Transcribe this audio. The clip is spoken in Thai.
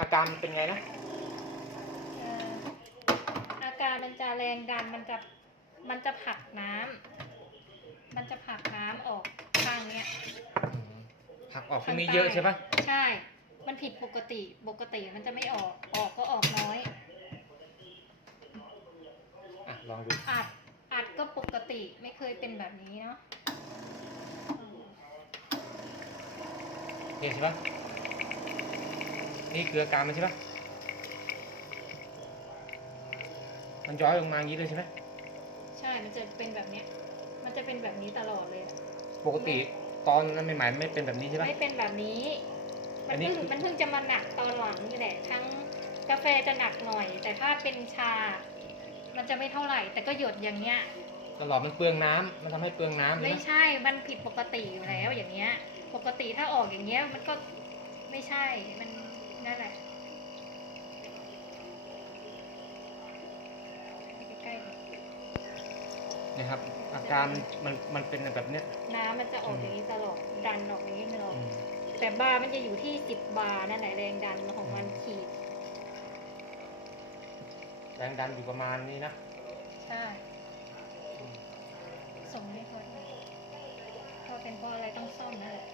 อาการมันเป็นไงนะเอ่ออาการมันจะแรงดันมันจะมันจะผลักน้ำมันจะผลักน้ำออกข้างเนี้ย ผักออกตรงนี้เยอะใช่ปะใช่ มันผิดปกติ ปกติมันจะไม่ออก ออกก็ออกน้อย อะลองดูอัด อัดก็ปกติ ไม่เคยเป็นแบบนี้เนาะอืมเห็นใช่ปะ นี่คืออาการมันใช่ปะมันย้อยลงมาอย่างนี้เลยใช่ไหมใช่ มันจะเป็นแบบเนี้ย มันจะเป็นแบบนี้ตลอดเลยปกติตอนนั้นใหม่ๆไม่เป็นแบบนี้ใช่ปะ ไม่เป็นแบบนี้ อัมันนนี้ เพิ่งคือมันเพิ่งจะมาหนักตอนหลังนี่แหละ ทั้งกาแฟจะหนักหน่อย แต่ถ้าเป็นชา มันจะไม่เท่าไหร่ แต่ก็หยดอย่างเงี้ย ตลอดมันเปลืองน้ำมันทำให้เปลืองน้ำเลยไม่นะใช่ มันผิดปกติอยู่แล้วอย่างเงี้ย ปกติถ้าออกอย่างเงี้ย มันก็ ไม่ใช่ มันนั่นแหละใกล้นะครับ อาการมันมันเป็นแบบเนี้ยๆน้ำมันจะออกอย่างนี้ตลอด ดันออกอย่างนี้ตลอด อืมแต่บาร์มันจะอยู่ที่สิบบาร์นั่นแหละแรงดันของมันขีด แรงดันอยู่ประมาณนี้นะใช่ ส่งไม่พ้นถ้าเป็นเพราะอะไรต้องซ่อมนั่นแหละ